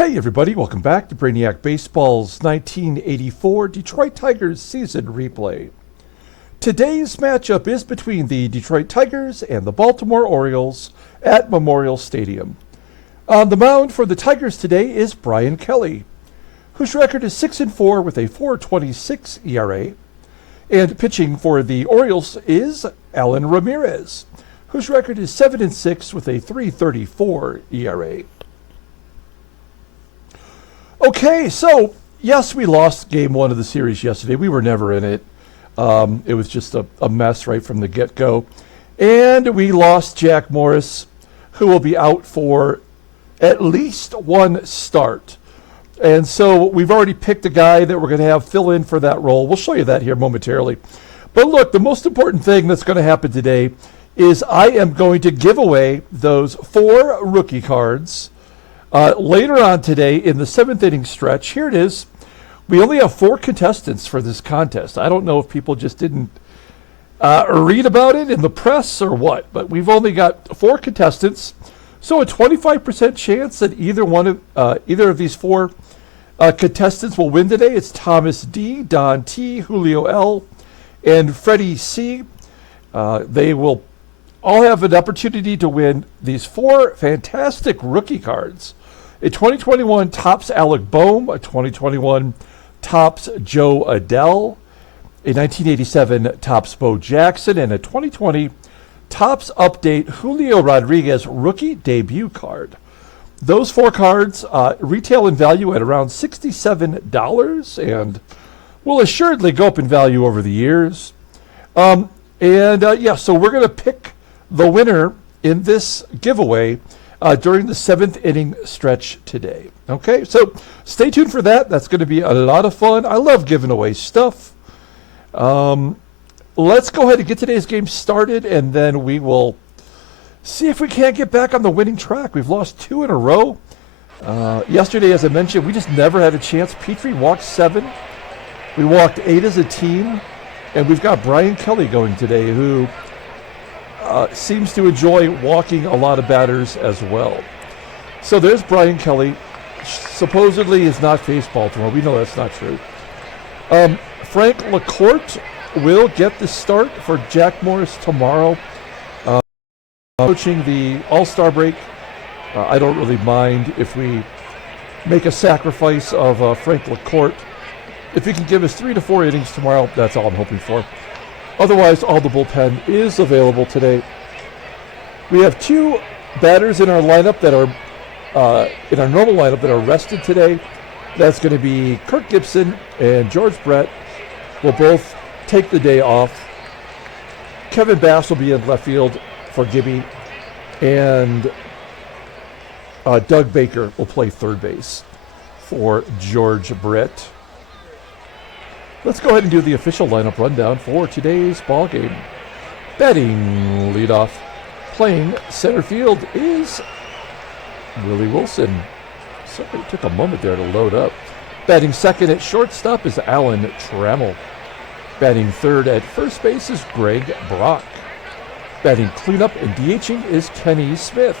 Hey everybody, welcome back to Brainiac Baseball's 1984 Detroit Tigers season replay. Today's matchup is between the Detroit Tigers and the Baltimore Orioles at Memorial Stadium. On the mound for the Tigers today is Bryan Kelly, whose record is 6-4 with a 4.26 ERA. And pitching for the Orioles is Allan Ramirez, whose record is 7-6 with a 3.34 ERA. Okay, so yes, we lost game one of the series yesterday. We were never in it. It was just a mess right from the get-go. And we lost Jack Morris, who will be out for at least one start. And so we've already picked a guy that we're going to have fill in for that role. We'll show you that here momentarily. But look, the most important thing that's going to happen today is I am going to give away those 4 rookie cards later on today in the 7th inning stretch. Here it is. We only have 4 contestants for this contest. I don't know if people just didn't read about it in the press or what, but we've only got 4 contestants. So a 25% chance that either of these 4 contestants will win today. It's Thomas D, Don T, Julio L, and Freddie C. They will all have an opportunity to win these 4 fantastic rookie cards. A 2021 Topps Alec Bohm, a 2021 Topps Joe Adele, a 1987 Topps Bo Jackson, and a 2020 Topps Update Julio Rodriguez rookie debut card. Those 4 cards retail in value at around $67 and will assuredly go up in value over the years. So we're going to pick the winner in this giveaway during the 7th inning stretch today. Okay, so stay tuned for that. That's going to be a lot of fun. I love giving away stuff. Let's go ahead and get today's game started, and then we will see if we can't get back on the winning track. We've lost 2 in a row. Yesterday, as I mentioned, we just never had a chance. Petrie walked 7. We walked 8 as a team, and we've got Bryan Kelly going today, who seems to enjoy walking a lot of batters as well. So there's Bryan Kelly. Supposedly has not faced Baltimore. We know that's not true. Frank LaCourte will get the start for Jack Morris tomorrow. Coaching the All-Star break. I don't really mind if we make a sacrifice of Frank LaCourte. If he can give us 3 to 4 innings tomorrow, that's all I'm hoping for. Otherwise, all the bullpen is available today. We have 2 batters in our lineup that are in our normal lineup that are rested today. That's going to be Kirk Gibson and George Brett will both take the day off. Kevin Bass will be in left field for Gibby, and Doug Baker will play third base for George Brett. Let's go ahead and do the official lineup rundown for today's ball game. Batting leadoff, playing center field is Willie Wilson. Sorry, it took a moment there to load up. Batting second at shortstop is Allan Trammell. Batting third at first base is Greg Brock. Batting cleanup and DHing is Kenny Smith.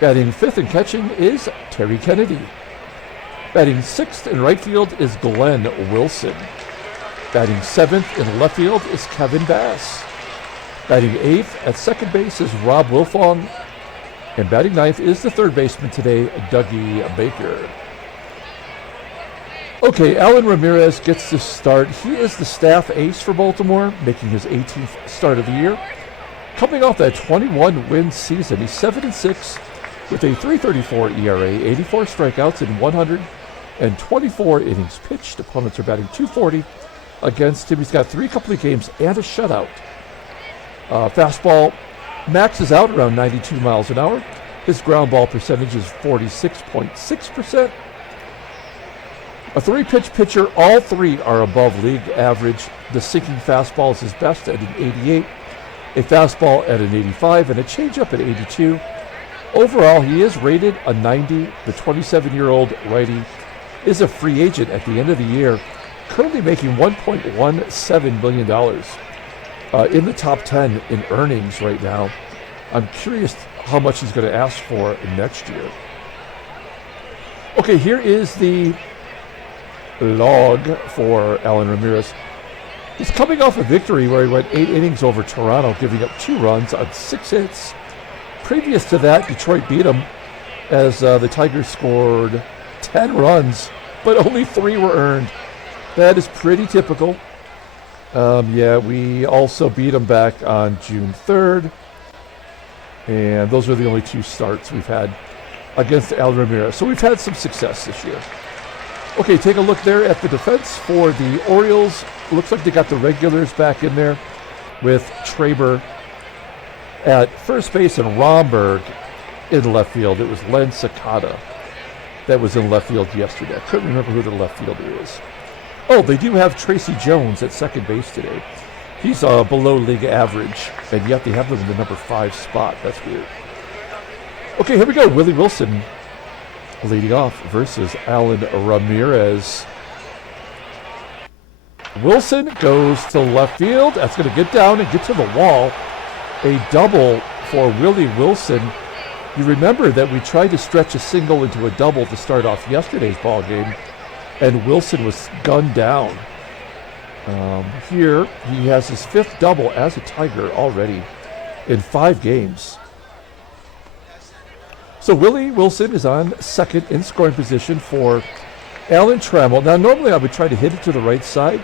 Batting fifth and catching is Terry Kennedy. Batting sixth in right field is Glenn Wilson. Batting seventh in left field is Kevin Bass. Batting eighth at second base is Rob Wilfong. And batting ninth is the third baseman today, Dougie Baker. Okay, Allan Ramirez gets to start. He is the staff ace for Baltimore, making his 18th start of the year. Coming off that 21-win season, he's 7-6 with a 3.34 ERA, 84 strikeouts in 124 innings pitched. Opponents are batting .240 against him. He's got 3 complete games and a shutout. Fastball maxes out around 92 miles an hour. His ground ball percentage is 46.6%. A 3-pitch pitcher, all 3 are above league average. The sinking fastball is his best at an 88, a fastball at an 85, and a changeup at 82. Overall, he is rated a 90. The 27-year-old righty is a free agent at the end of the year, currently making $1.17 million in the top 10 in earnings right now. I'm curious how much he's going to ask for next year. Okay, here is the log for Allan Ramirez. He's coming off a victory where he went 8 innings over Toronto, giving up 2 runs on 6 hits. Previous to that, Detroit beat him as the Tigers scored 10 runs, but only 3 were earned. That is pretty typical. Yeah, we also beat them back on June 3rd. And those are the only 2 starts we've had against Allan Ramirez. So we've had some success this year. Okay, take a look there at the defense for the Orioles. Looks like they got the regulars back in there with TRABER at first base and RHOMBERG in left field. It was Len Sakata that was in left field yesterday. I couldn't remember who the left fielder is. Oh, they do have Tracy Jones at second base today. He's below league average, and yet they have him in the number 5 spot. That's weird. Okay, here we go. Willie Wilson leading off versus Allan Ramirez. Wilson goes to left field. That's going to get down and get to the wall. A double for Willie Wilson. You remember that we tried to stretch a single into a double to start off yesterday's ball game, and Wilson was gunned down. Here, he has his 5th double as a Tiger already in 5 games. So Willie Wilson is on second in scoring position for Allan Trammell. Now, normally I would try to hit it to the right side,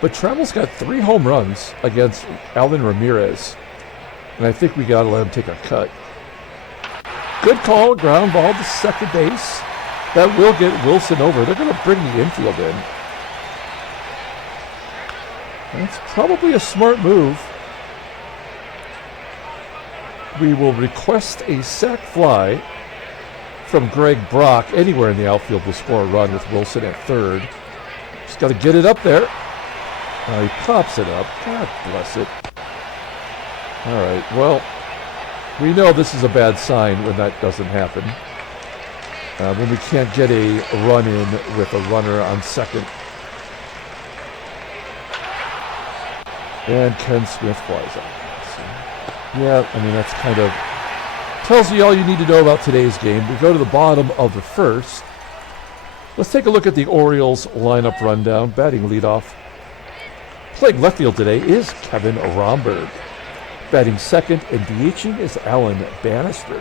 but Trammell's got 3 home runs against Allan Ramirez, and I think we got to let him take a cut. Good call, ground ball to second base. That will get Wilson over. They're going to bring the infield in. That's probably a smart move. We will request a sac fly from Greg Brock. Anywhere in the outfield will score a run with Wilson at third. Just got to get it up there. He pops it up. God bless it. All right, well, we know this is a bad sign when that doesn't happen. When we can't get a run in with a runner on second. And Ken Smith flies out. So, yeah, I mean, that's kind of tells you all you need to know about today's game. We go to the bottom of the first. Let's take a look at the Orioles lineup rundown. Batting leadoff. Playing left field today is Kevin Romberg. Batting second and DHing is Allan Bannister.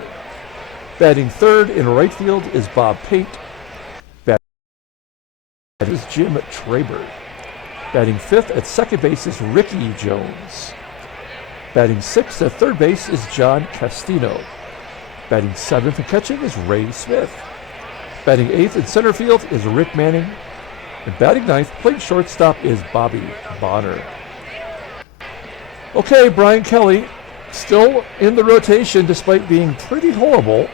Batting third in right field is Bob Pate. Batting is Jim TRABER. Batting fifth at second base is Ricky Jones. Batting sixth at third base is John Castino. Batting seventh and catching is Ray Smith. Batting eighth in center field is Rick Manning. And batting ninth, playing shortstop, is Bobby Bonner. Okay, Brian Kelly, still in the rotation despite being pretty horrible.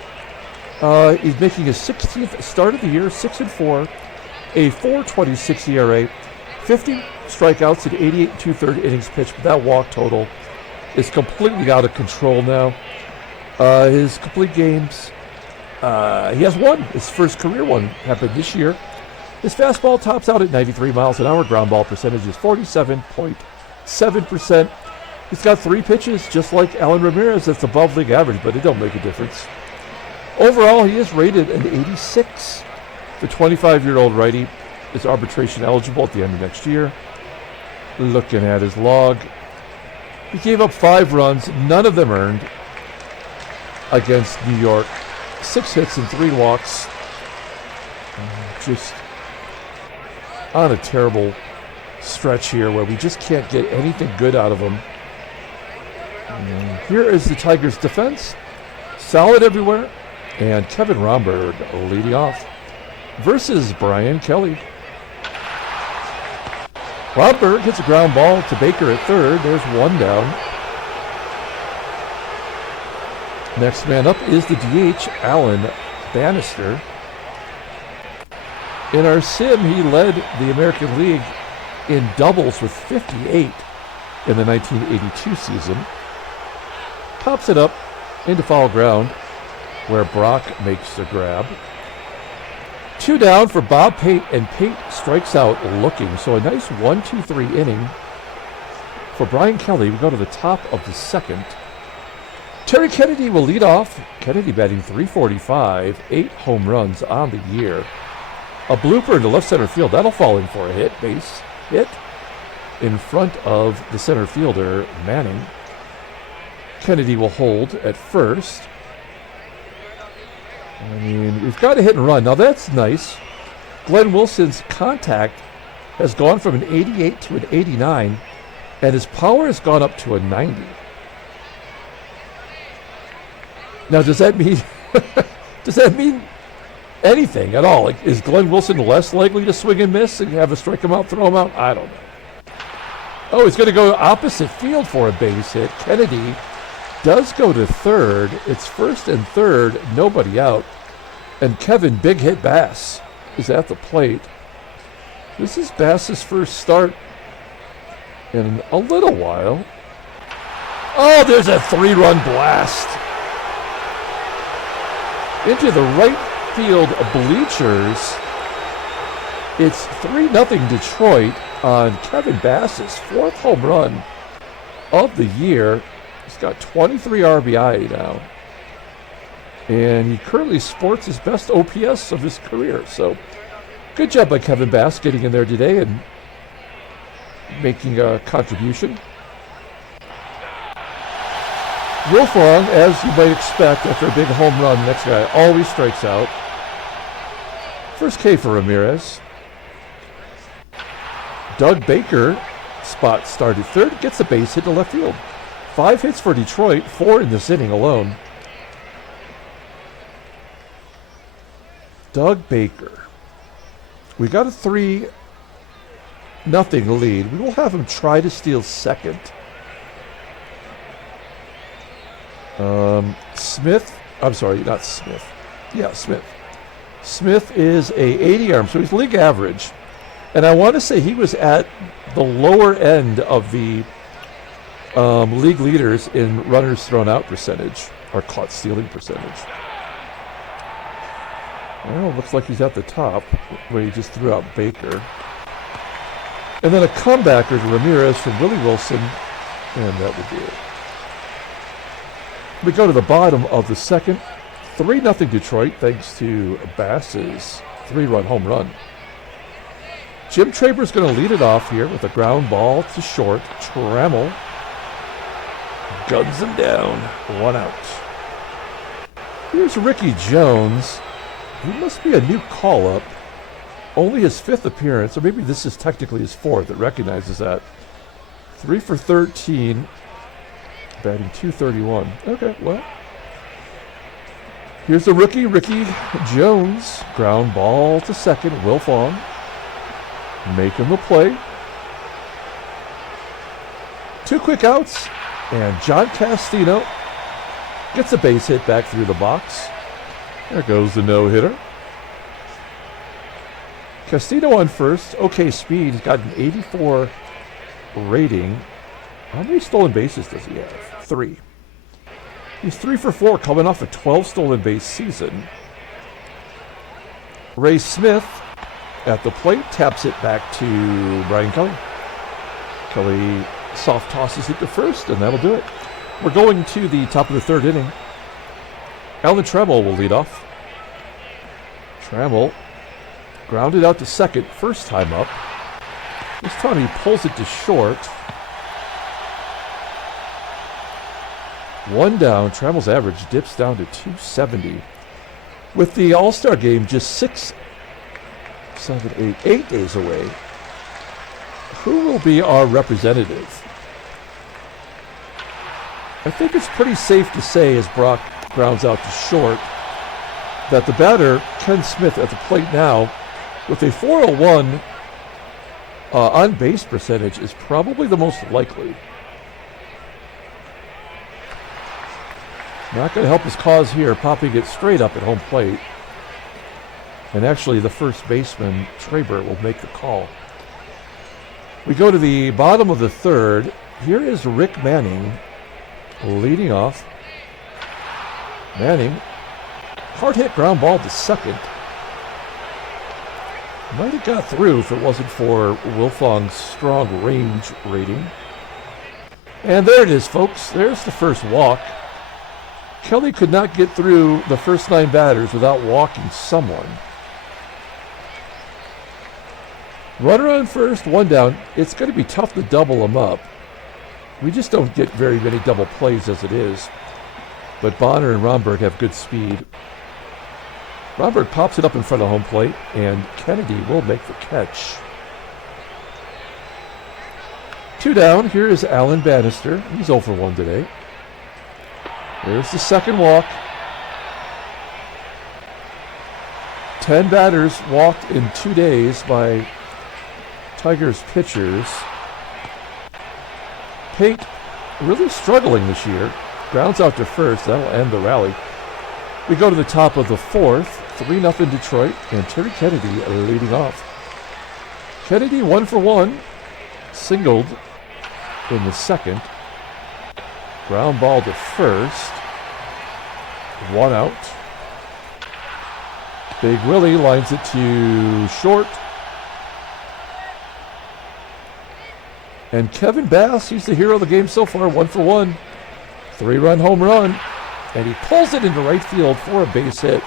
He's making his 16th start of the year, 6-4, a 4.26 ERA, 50 strikeouts in 88 2/3 innings pitched, but that walk total is completely out of control now. His complete games, he has one. His first career one happened this year. His fastball tops out at 93 miles an hour. Ground ball percentage is 47.7%. He's got 3 pitches, just like Allan Ramirez, that's above league average, but it don't make a difference. Overall, he is rated an 86. The 25-year-old righty is arbitration eligible at the end of next year. Looking at his log, he gave up 5 runs, none of them earned, against New York. 6 hits and 3 walks. Just on a terrible stretch here where we just can't get anything good out of him. And here is the Tigers' defense. Solid everywhere. And Kevin Romberg leading off versus Brian Kelly. Romberg hits a ground ball to Baker at third. There's 1 down. Next man up is the DH, Allan Bannister. In our sim, he led the American League in doubles with 58 in the 1982 season. Pops it up into foul ground where Brock makes the grab. 2 down for Bob Pate, and Pate strikes out looking. So a nice 1-2-3 inning for Brian Kelly. We go to the top of the second. Terry Kennedy will lead off. Kennedy batting .345, 8 home runs on the year. A blooper into left center field. That'll fall in for a hit, base hit, in front of the center fielder, Manning. Kennedy will hold at first. I mean, we've got a hit and run. Now that's nice. Glenn Wilson's contact has gone from an 88 to an 89, and his power has gone up to a 90. Now, does that mean anything at all? Like, is Glenn Wilson less likely to swing and miss and have a strike him out, throw him out? I don't know. Oh, he's going to go opposite field for a base hit. Kennedy does go to third. It's first and third, nobody out. And Kevin Big Hit Bass is at the plate. This is Bass's first start in a little while. Oh, there's a 3-run blast into the right field bleachers. It's 3-0 Detroit on Kevin Bass's 4th home run of the year. He's got 23 RBI now. And he currently sports his best OPS of his career. So good job by Kevin Bass getting in there today and making a contribution. Wilfong, as you might expect after a big home run, the next guy always strikes out. First K for Ramirez. Doug Baker, spot started third, gets a base hit to left field. 5 hits for Detroit, 4 in this inning alone. Doug Baker. We got a 3-0 lead. We will have him try to steal second. Smith, I'm sorry, not Smith. Yeah, Smith. Smith is a 80 arm, so he's league average. And I want to say he was at the lower end of the league leaders in runners thrown out percentage, or caught stealing percentage. Well, looks like he's at the top, where he just threw out Baker. And then a comebacker to Ramirez from Willie Wilson, and that would be it. We go to the bottom of the second. 3-0 Detroit, thanks to Bass's 3-run home run. Jim Traber's going to lead it off here with a ground ball to short. Trammell guns him down. 1 out. Here's Ricky Jones. He must be a new call-up. Only his 5th appearance, or maybe this is technically his 4th. It recognizes that. 3 for 13. Batting .231. Okay, well. Here's the rookie, Ricky Jones. Ground ball to second. Wilfong making the play. 2 quick outs. And John Castino gets a base hit back through the box. There goes the no-hitter. Castino on first. Okay speed. He's got an 84 rating. How many stolen bases does he have? 3. He's 3 for 4, coming off a 12 stolen base season. Ray Smith at the plate taps it back to Brian Kelly. Kelly soft tosses it to first, and that'll do it. We're going to the top of the 3rd inning. Allan Trammell will lead off. Trammell grounded out to second, first time up. This time he pulls it to short. 1 down. Trammell's average dips down to 270. With the All-Star game just 6, 7, 8 days away, who will be our representative? I think it's pretty safe to say, as Brock grounds out to short, that the batter, Ken Smith, at the plate now, with a 401 on-base percentage, is probably the most likely. Not going to help his cause here, popping it straight up at home plate. And actually, the first baseman, Traber, will make the call. We go to the bottom of the 3rd. Here is Rick Manning leading off. Manning, hard hit ground ball to second. Might have got through if it wasn't for Wilfong's strong range rating. And there it is, folks. There's the first walk. Kelly could not get through the first 9 batters without walking someone. Runner on first, 1 down. It's going to be tough to double them up. We just don't get very many double plays as it is. But Bonner and RHOMBERG have good speed. RHOMBERG pops it up in front of home plate, and Kennedy will make the catch. 2 down. Here is Allan Bannister. He's 0 for 1 today. There's the second walk. 10 batters walked in 2 days by Tigers pitchers. PATE really struggling this year. Grounds out to first. That'll end the rally. We go to the top of the 4th. 3-0 Detroit. And Terry Kennedy leading off. Kennedy 1 for 1. Singled in the second. Ground ball to first. 1 out. Big Willie lines it to short. And Kevin Bass, he's the hero of the game so far, 1 for 1. 3-run home run. And he pulls it into right field for a base hit.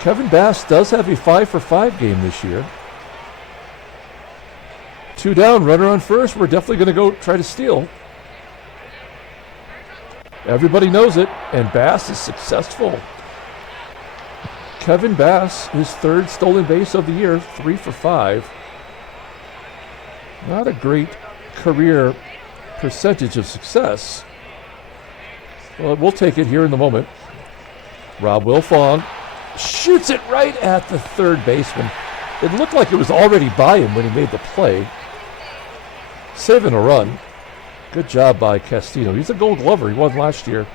Kevin Bass does have a 5 for 5 game this year. 2 down, runner on first. We're definitely going to go try to steal. Everybody knows it, and Bass is successful. Kevin Bass, his 3rd stolen base of the year, 3 for 5. Not a great career percentage of success. Well, we'll take it here in the moment. Rob Wilfong shoots it right at the 3rd baseman. It looked like it was already by him when he made the play. Saving a run. Good job by Castino. He's a Gold Glover. He won last year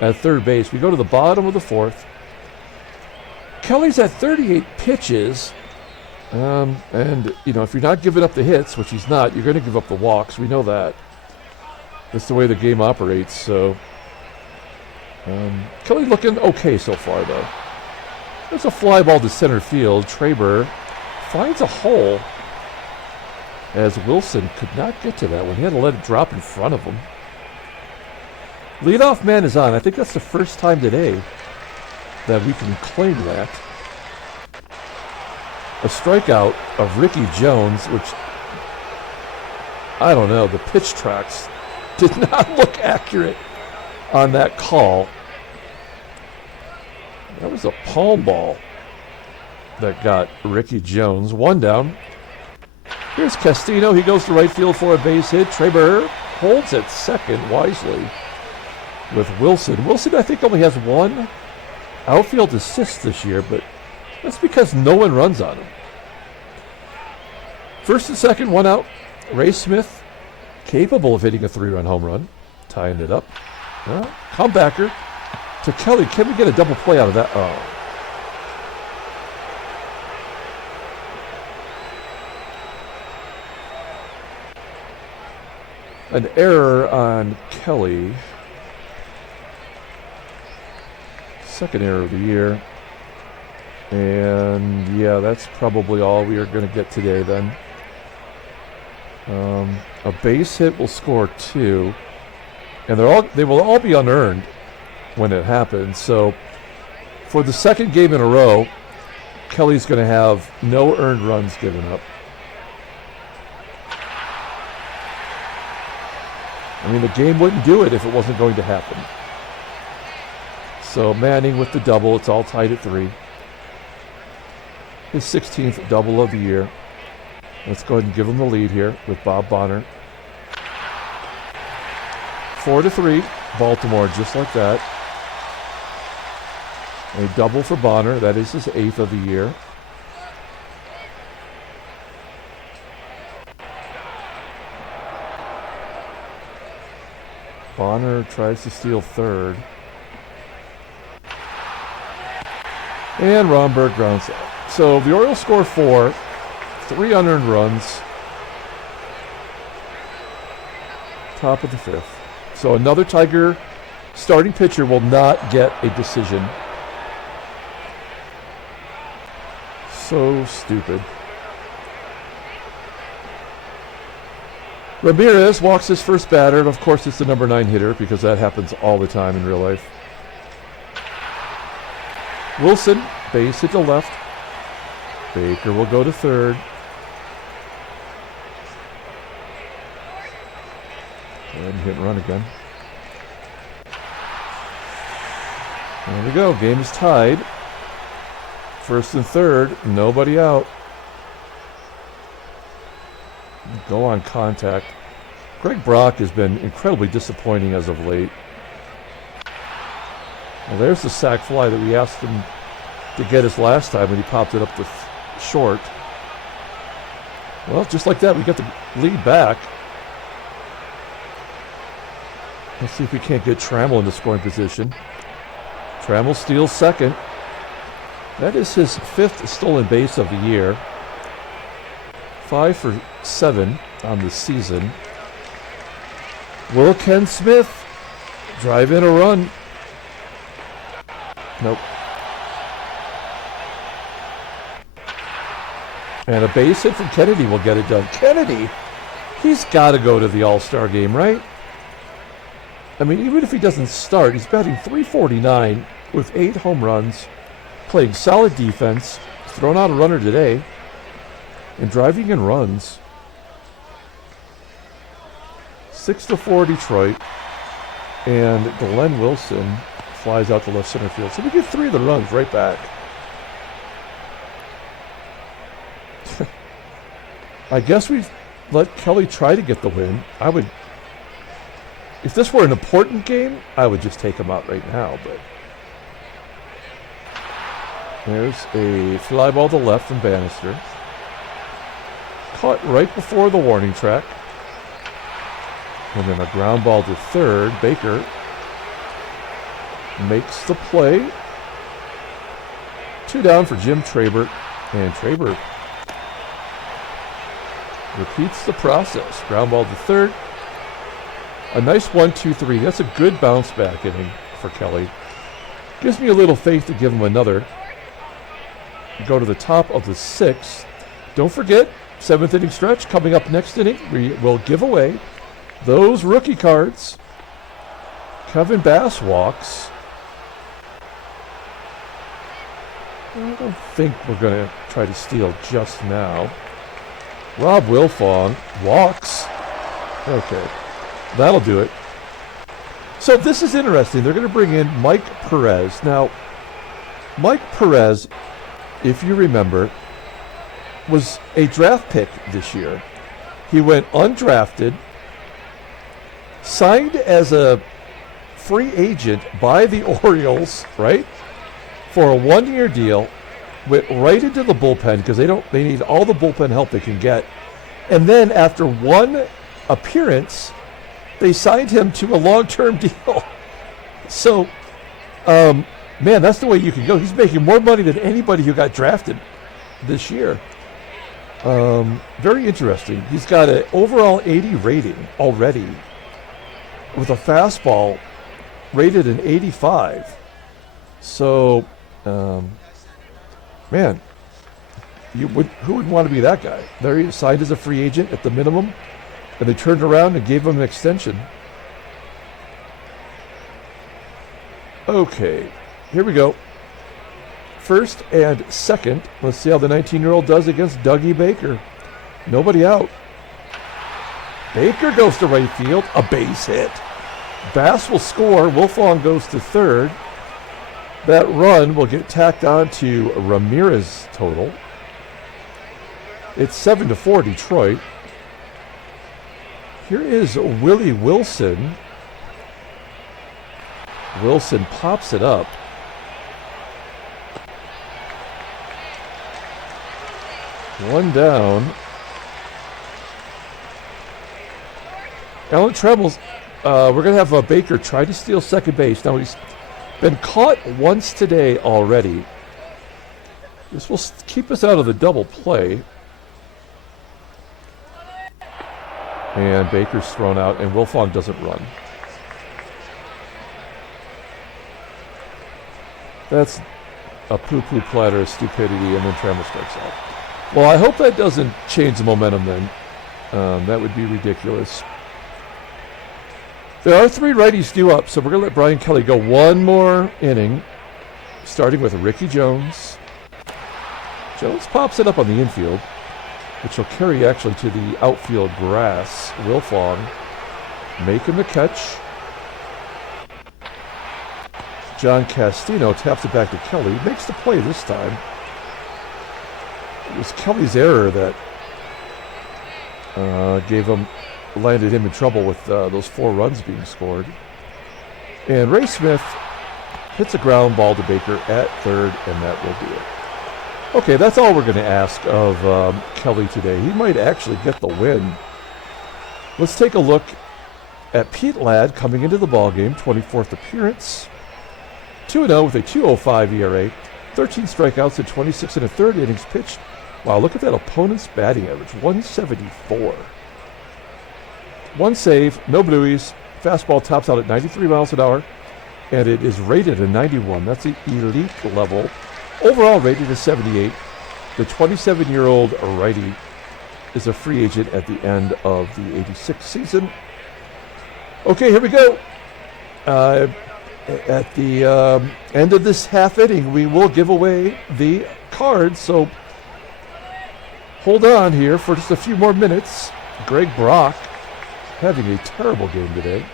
at 3rd base. We go to the bottom of the 4th. Kelly's at 38 pitches. And, you know, if you're not giving up the hits, which he's not, you're going to give up the walks. We know that. That's the way the game operates. So, Kelly looking okay so far, though. There's a fly ball to center field. TRABER finds a hole, as Wilson could not get to that one. He had to let it drop in front of him. Leadoff man is on. I think that's the first time today that we can claim that. A strikeout of Ricky Jones, which, I don't know, the pitch tracks did not look accurate on that call. That was a palm ball that got Ricky Jones. 1 down. Here's Castino. He goes to right field for a base hit. TRABER holds at second wisely with Wilson. Wilson, I think, only has 1 outfield assist this year, but that's because no one runs on him. First and second, 1 out. Ray Smith, capable of hitting a 3-run home run, tying it up. Well, comebacker to Kelly. Can we get a double play out of that? Oh. An error on Kelly. Second error of the year. And yeah, that's probably all we are going to get today then. A base hit will score 2. And they will all be unearned when it happens. So for the second game in a row, Kelly's going to have no earned runs given up. I mean, the game wouldn't do it if it wasn't going to happen. So Manning with the double. It's all tied at 3. His 16th double of the year. Let's go ahead and give him the lead here with Bob Bonner. 4-3. Baltimore just like that. A double for Bonner. That is his 8th of the year. Bonner tries to steal 3rd. And RHOMBERG grounds out. So the Orioles score 4. 3 unearned runs. Top of the 5th. So another Tiger starting pitcher will not get a decision. So stupid. Ramirez walks his first batter, and of course it's the number 9 hitter because that happens all the time in real life. Wilson, base hit to left. Baker will go to third. Go ahead and hit and run again. There we go. Game is tied. First and third. Nobody out. Go on contact. Greg Brock has been incredibly disappointing as of late. Well, there's the sac fly that we asked him to get us last time when he popped it up to short. Well, just like that, we got the lead back. Let's see if we can't get Trammell into scoring position. Trammell steals second. That is his 5th stolen base of the year. 5 for 7 on the season. Will Ken Smith drive in a run? Nope. And a base hit from Kennedy will get it done. Kennedy, he's got to go to the All-Star game, right? I mean, even if he doesn't start, he's batting .349 with 8 home runs, playing solid defense, thrown out a runner today, and driving in runs. 6-4 Detroit, and Glenn Wilson flies out to left center field. So we get 3 of the runs right back. I guess we let Kelly try to get the win. I would, if this were an important game, I would just take him out right now, but there's a fly ball to left from Bannister. Caught right before the warning track. And then a ground ball to third. Baker makes the play. 2 down for Jim Traber. And Traber repeats the process. Ground ball to third. A nice 1-2-3. That's a good bounce back inning for Kelly. Gives me a little faith to give him another. Go to the top of the 6th. Don't forget, 7th inning stretch coming up next inning. We will give away those rookie cards. Kevin Bass walks. I don't think we're going to try to steal just now. Rob Wilfong walks. Okay, that'll do it. So this is interesting. They're going to bring in Mike Perez. Now, Mike Perez, if you remember, was a draft pick this year. He went undrafted, signed as a free agent by the Orioles, right, for a 1-year deal, went right into the bullpen because they need all the bullpen help they can get. And then after 1 appearance, they signed him to a long-term deal. So, man, that's the way you can go. He's making more money than anybody who got drafted this year. Very interesting. He's got an overall 80 rating already, with a fastball rated an 85. So, man, who would want to be that guy? There he signed as a free agent at the minimum, and they turned around and gave him an extension. Okay, here we go. First and second. Let's see how the 19-year-old does against Dougie Baker. Nobody out. Baker goes to right field. A base hit. Bass will score. Wilfong goes to third. That run will get tacked on to Ramirez total. It's 7-4 Detroit. Here is Willie Wilson. Wilson pops it up. One down. Allan Trammell, we're going to have Baker try to steal second base. Now, he's been caught once today already. This will keep us out of the double play. And Baker's thrown out, and Wilfong doesn't run. That's a poo-poo platter of stupidity, and then Trammell strikes out. Well, I hope that doesn't change the momentum then. That would be ridiculous. There are 3 righties due up, so we're going to let Brian Kelly go one more inning. starting with Ricky Jones. Jones pops it up on the infield, which will carry actually to the outfield grass. Wilfong making the catch. John Castino taps it back to Kelly. Makes the play this time. It was Kelly's error that landed him in trouble with those 4 runs being scored. And Ray Smith hits a ground ball to Baker at third, and that will do it. Okay, that's all we're going to ask of Kelly today. He might actually get the win. Let's take a look at Pete Ladd coming into the ballgame, 24th appearance. 2-0 with a 2.05 ERA, 13 strikeouts and 26 and a third innings pitched. Wow, look at that opponent's batting average, 174. 1 save, no blueies. Fastball tops out at 93 miles an hour, and it is rated a 91. That's the elite level. Overall rated is 78. The 27-year-old righty is a free agent at the end of the 86 season. Okay, here we go. At the end of this half inning, we will give away the cards, so hold on here for just a few more minutes. Greg Brock having a terrible game today.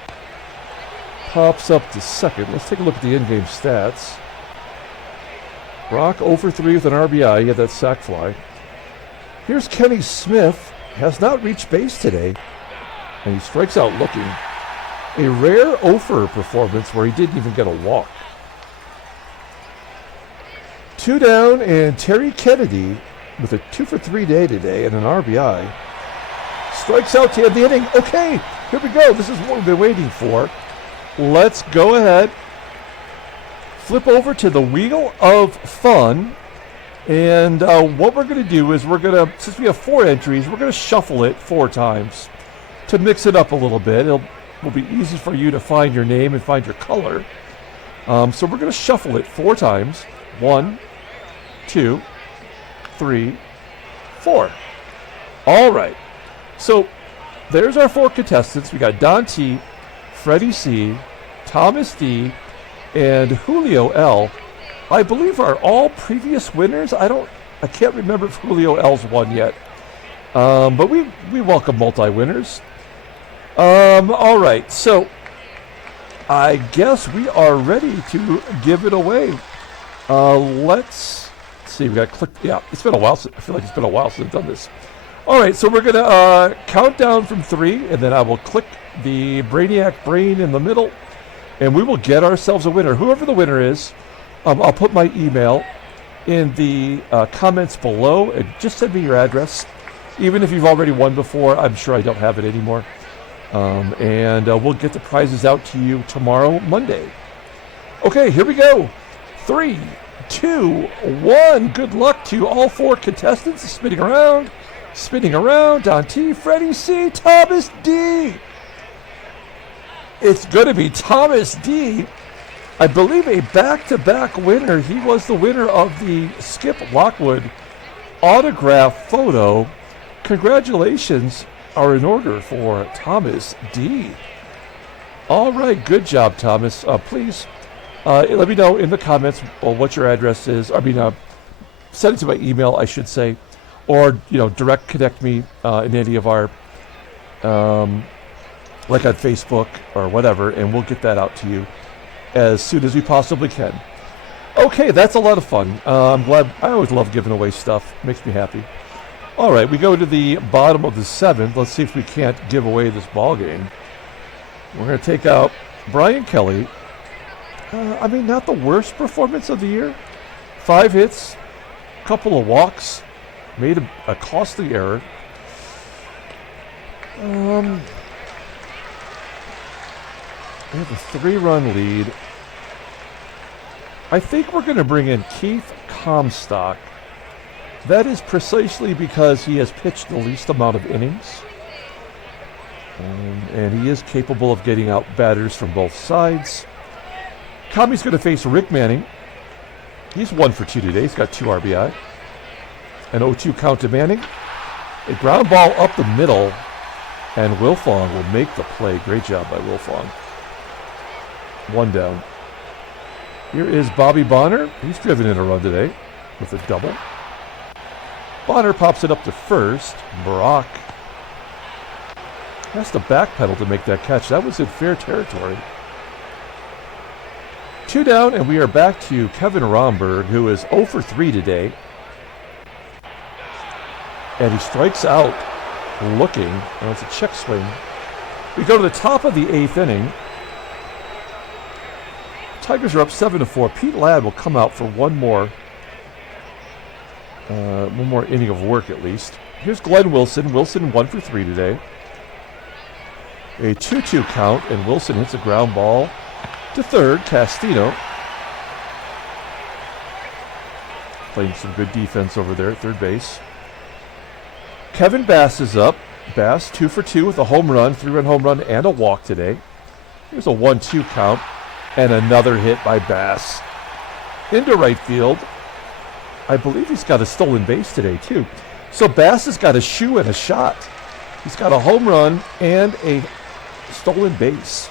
Pops up to second. Let's take a look at the in-game stats. Brock 0 for 3 with an RBI. He had that sac fly. Here's Kenny Smith. Has not reached base today, and he strikes out looking. A rare 0 for performance where he didn't even get a walk. 2 down, and Terry Kennedy with a 2 for 3 day today and an RBI. Strikes out to end the inning. Okay, here we go. This is what we've been waiting for. Let's go ahead. Flip over to the Wheel of Fun. And what we're going to do is since we have 4 entries, we're going to shuffle it 4 times to mix it up a little bit. It will be easy for you to find your name and find your color. So we're going to shuffle it 4 times. 1, 2, 3, 4. All right. So there's our 4 contestants. We got Don T, Freddie C, Thomas D, and Julio L. I believe are all previous winners. I can't remember if Julio L's won yet. But we welcome multi-winners. All right, so I guess we are ready to give it away. Let's see. We got to click. Yeah, it's been a while. I feel like it's been a while since I've done this. All right, so we're gonna count down from 3, and then I will click the Brainiac brain in the middle, and we will get ourselves a winner. Whoever the winner is, I'll put my email in the comments below, and just send me your address. Even if you've already won before, I'm sure I don't have it anymore. And we'll get the prizes out to you tomorrow, Monday. Okay, here we go. 3, 2, 1. Good luck to all 4 contestants. Spinning around. Don T, Freddie C, Thomas D. It's going to be Thomas D. I believe a back-to-back winner. He was the winner of the Skip Lockwood autograph photo. Congratulations are in order for Thomas D. All right, good job, Thomas. Please let me know in the comments what your address is. Send it to my email, I should say, or direct connect me in any of our, like on Facebook or whatever, and we'll get that out to you as soon as we possibly can. Okay, that's a lot of fun. I'm glad. I always love giving away stuff. Makes me happy. All right, we go to the bottom of the 7th. Let's see if we can't give away this ball game. We're going to take out Brian Kelly. Not the worst performance of the year. 5 hits, couple of walks, made a costly error. We have a 3-run lead. I think we're going to bring in Keith Comstock. That is precisely because he has pitched the least amount of innings. And he is capable of getting out batters from both sides. Tommy's going to face Rick Manning. He's 1 for 2 today. He's got 2 RBI. An 0-2 count to Manning. A ground ball up the middle. And Wilfong will make the play. Great job by Wilfong. 1 down. Here is Bobby Bonner. He's driven in a run today with a double. Bonner pops it up to first. Brock has to backpedal to make that catch. That was in fair territory. 2 down, and we are back to Kevin RHOMBERG, who is 0 for 3 today. And he strikes out looking. Oh, it's a check swing. We go to the top of the 8th inning. Tigers are up 7-4. Pete Ladd will come out for one more inning of work at least. Here's Glenn Wilson. Wilson 1 for 3 today. A 2-2 count, and Wilson hits a ground ball to third. Castino playing some good defense over there at third base. Kevin Bass is up. Bass 2 for 2 with a home run, 3-run home run, and a walk today. Here's a 1-2 count, and another hit by Bass into right field. I believe he's got a stolen base today too. So Bass has got a shoe and a shot. He's got a home run and a stolen base.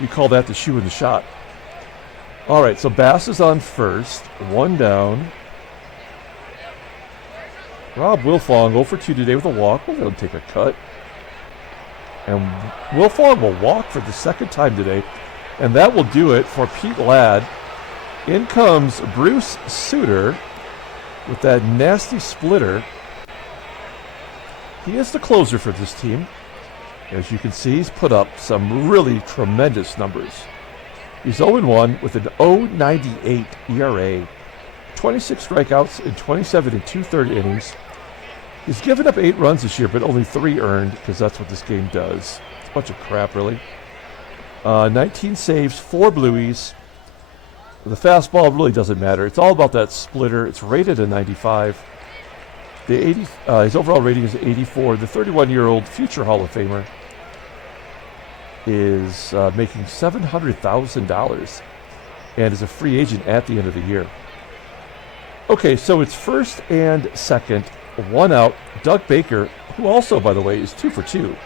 You call that the shoe and the shot. All right, so Bass is on first. 1 down. Rob Wilfong 0 for 2 today with a walk. We'll let him take a cut. And Wilfong will walk for the second time today. And that will do it for Pete Ladd. In comes Bruce Sutter with that nasty splitter. He is the closer for this team. As you can see, he's put up some really tremendous numbers. He's 0-1 with an 0.98 ERA, 26 strikeouts in 27 2/3 innings. He's given up 8 runs this year, but only 3 earned, because that's what this game does. It's a bunch of crap, really. 19 saves, 4 blueies. The fastball really doesn't matter. It's all about that splitter. It's rated a 95. His overall rating is 84. The 31-year-old future Hall of Famer is making $700,000 and is a free agent at the end of the year. Okay, so it's first and second, 1 out. Doug Baker, who also, by the way, is 2 for 2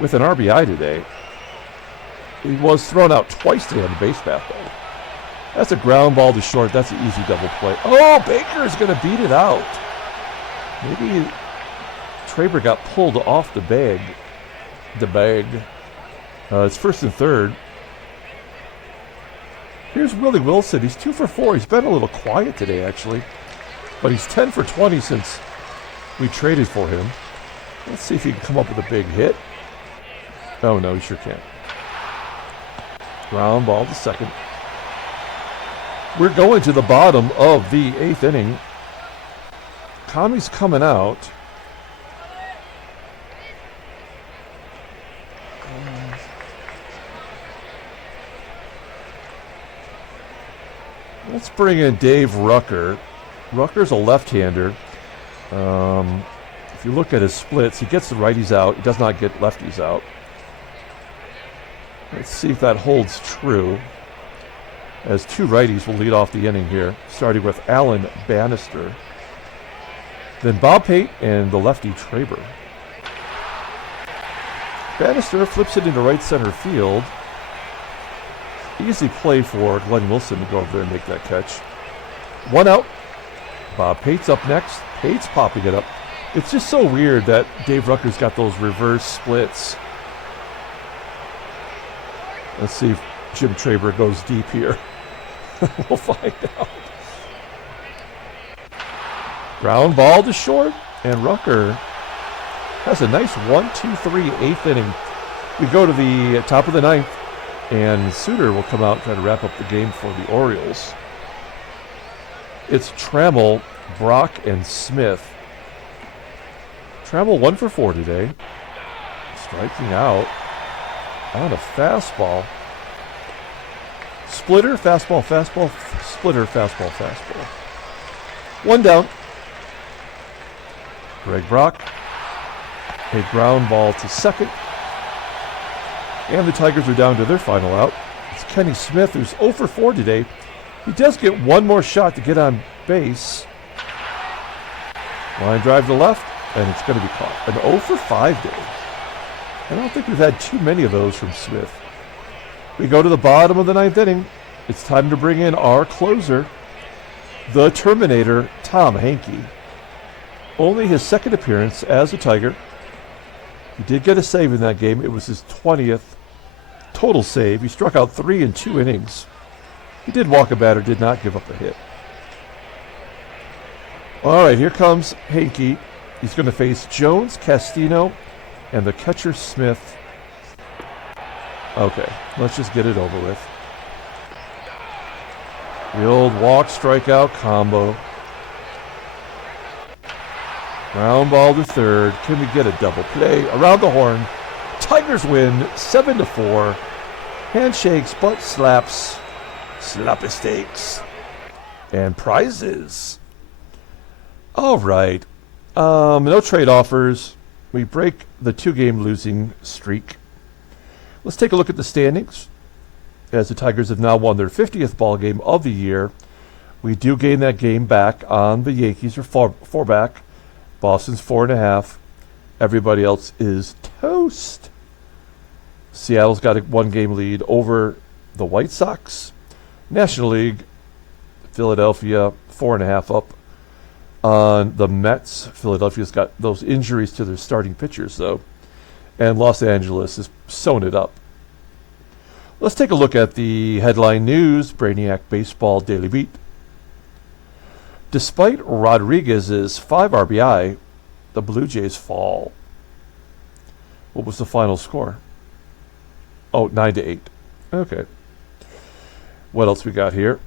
with an RBI today. He was thrown out twice today on the base path, though. That's a ground ball to short. That's an easy double play. Oh, Baker is going to beat it out. Maybe TRABER got pulled off the bag. It's first and third. Here's Willie Wilson. He's 2 for 4. He's been a little quiet today, actually. But he's 10 for 20 since we traded for him. Let's see if he can come up with a big hit. Oh, no, he sure can't. Ground ball to second. We're going to the bottom of the 8th inning. Tommy's coming out. Let's bring in Dave Rucker. Rucker's a left-hander. If you look at his splits, he gets the righties out. He does not get lefties out. Let's see if that holds true, as 2 righties will lead off the inning here, starting with Allan Bannister. Then Bob Pate and the lefty TRABER. Bannister flips it into right center field. Easy play for Glenn Wilson to go over there and make that catch. 1 out. Bob Pate's up next. Pate's popping it up. It's just so weird that Dave Rucker's got those reverse splits. Let's see if Jim TRABER goes deep here. We'll find out. Ground ball to short, and Rucker has a nice 1-2-3 8th inning. We go to the top of the 9th, and Sutter will come out and try to wrap up the game for the Orioles. It's Trammell, Brock, and Smith. Trammell 1 for 4 today. Striking out on a fastball. Splitter, fastball, fastball, splitter, fastball, fastball. 1 down. Greg Brock. A ground ball to second. And the Tigers are down to their final out. It's Kenny Smith, who's 0 for 4 today. He does get one more shot to get on base. Line drive to left, and it's going to be caught. An 0 for 5 day. I don't think we've had too many of those from Smith. We go to the bottom of the 9th inning, it's time to bring in our closer, the Terminator, Tom Henke. Only his second appearance as a Tiger. He did get a save in that game. It was his 20th total save. He struck out 3 in 2 innings. He did walk a batter, did not give up a hit. All right, here comes Henke. He's going to face Jones, Castino, and the catcher Smith. Okay, let's just get it over with. The old walk, strikeout combo. Ground ball to third. Can we get a double play? Around the horn. Tigers win 7-4. Handshakes, butt slaps, sloppy steaks, and prizes. All right. No trade offers. We break the 2-game losing streak. Let's take a look at the standings. As the Tigers have now won their 50th ball game of the year, we do gain that game back on the Yankees, or four back. Boston's 4.5. Everybody else is toast. Seattle's got a 1-game lead over the White Sox. National League, Philadelphia 4.5 up on the Mets. Philadelphia's got those injuries to their starting pitchers, though. And Los Angeles is sewing it up. Let's take a look at the headline news, Brainiac Baseball Daily Beat. Despite Rodriguez's 5 RBI, the Blue Jays fall. What was the final score? Oh, 9-8. Okay. What else we got here?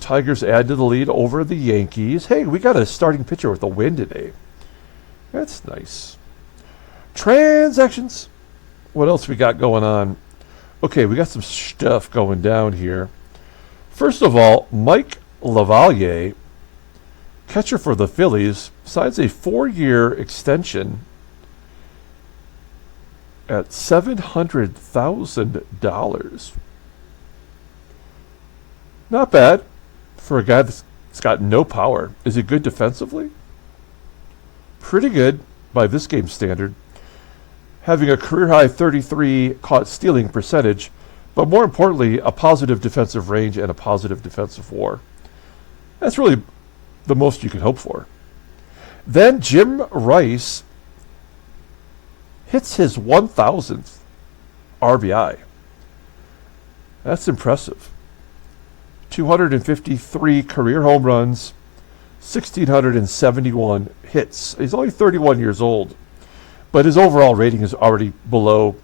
Tigers add to the lead over the Yankees. Hey, we got a starting pitcher with a win today. That's nice. Transactions. What else we got going on? Okay, we got some stuff going down here. First of all, Mike Lavalier, catcher for the Phillies, signs a 4-year extension at $700,000. Not bad for a guy that's got no power. Is he good defensively? Pretty good by this game standard. Having a career-high 33 caught stealing percentage, but more importantly, a positive defensive range and a positive defensive WAR. That's really the most you can hope for. Then Jim Rice hits his 1,000th RBI. That's impressive. 253 career home runs, 1,671 hits. He's only 31 years old, but his overall rating is already below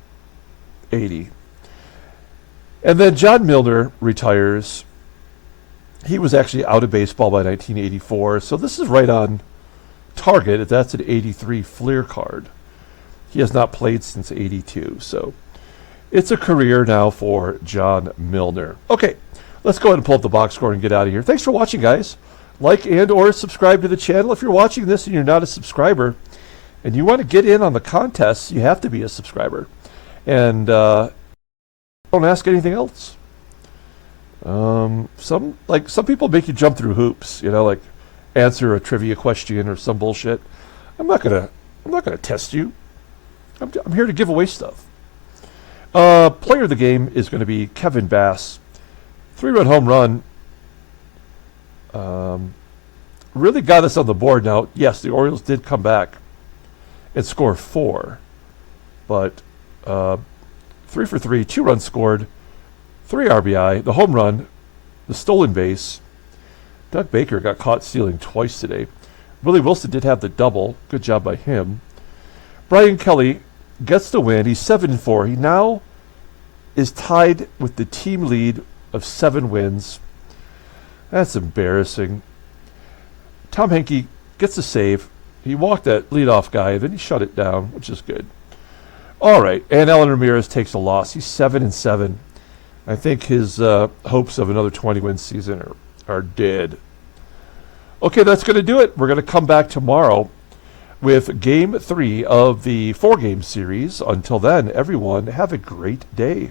80. And then John Milner retires. He was actually out of baseball by 1984, so this is right on target. That's an 83 Fleer card. He has not played since 82, so it's a career now for John Milner. Okay, let's go ahead and pull up the box score and get out of here. Thanks for watching, guys. Like and or subscribe to the channel. If you're watching this and you're not a subscriber and you want to get in on the contests, you have to be a subscriber. And don't ask anything else. Some people make you jump through hoops, like answer a trivia question or some bullshit. I'm not gonna test you. I'm here to give away stuff. Player of the game is going to be Kevin Bass. 3-run home run. Really got us on the board. Now, yes, the Orioles did come back and score 4, but 3 for 3, 2 runs scored, 3 RBI, the home run, the stolen base. Doug Baker got caught stealing twice today. Willie Wilson did have the double. Good job by him. Brian Kelly gets the win. He's 7-4. He now is tied with the team lead of 7 wins. That's embarrassing. Tom Henke gets a save. He walked that leadoff guy, then he shut it down, which is good. All right, and Allan Ramirez takes a loss. He's 7-7. I think his hopes of another 20-win season are dead. Okay, that's going to do it. We're going to come back tomorrow with Game 3 of the 4-game series. Until then, everyone, have a great day.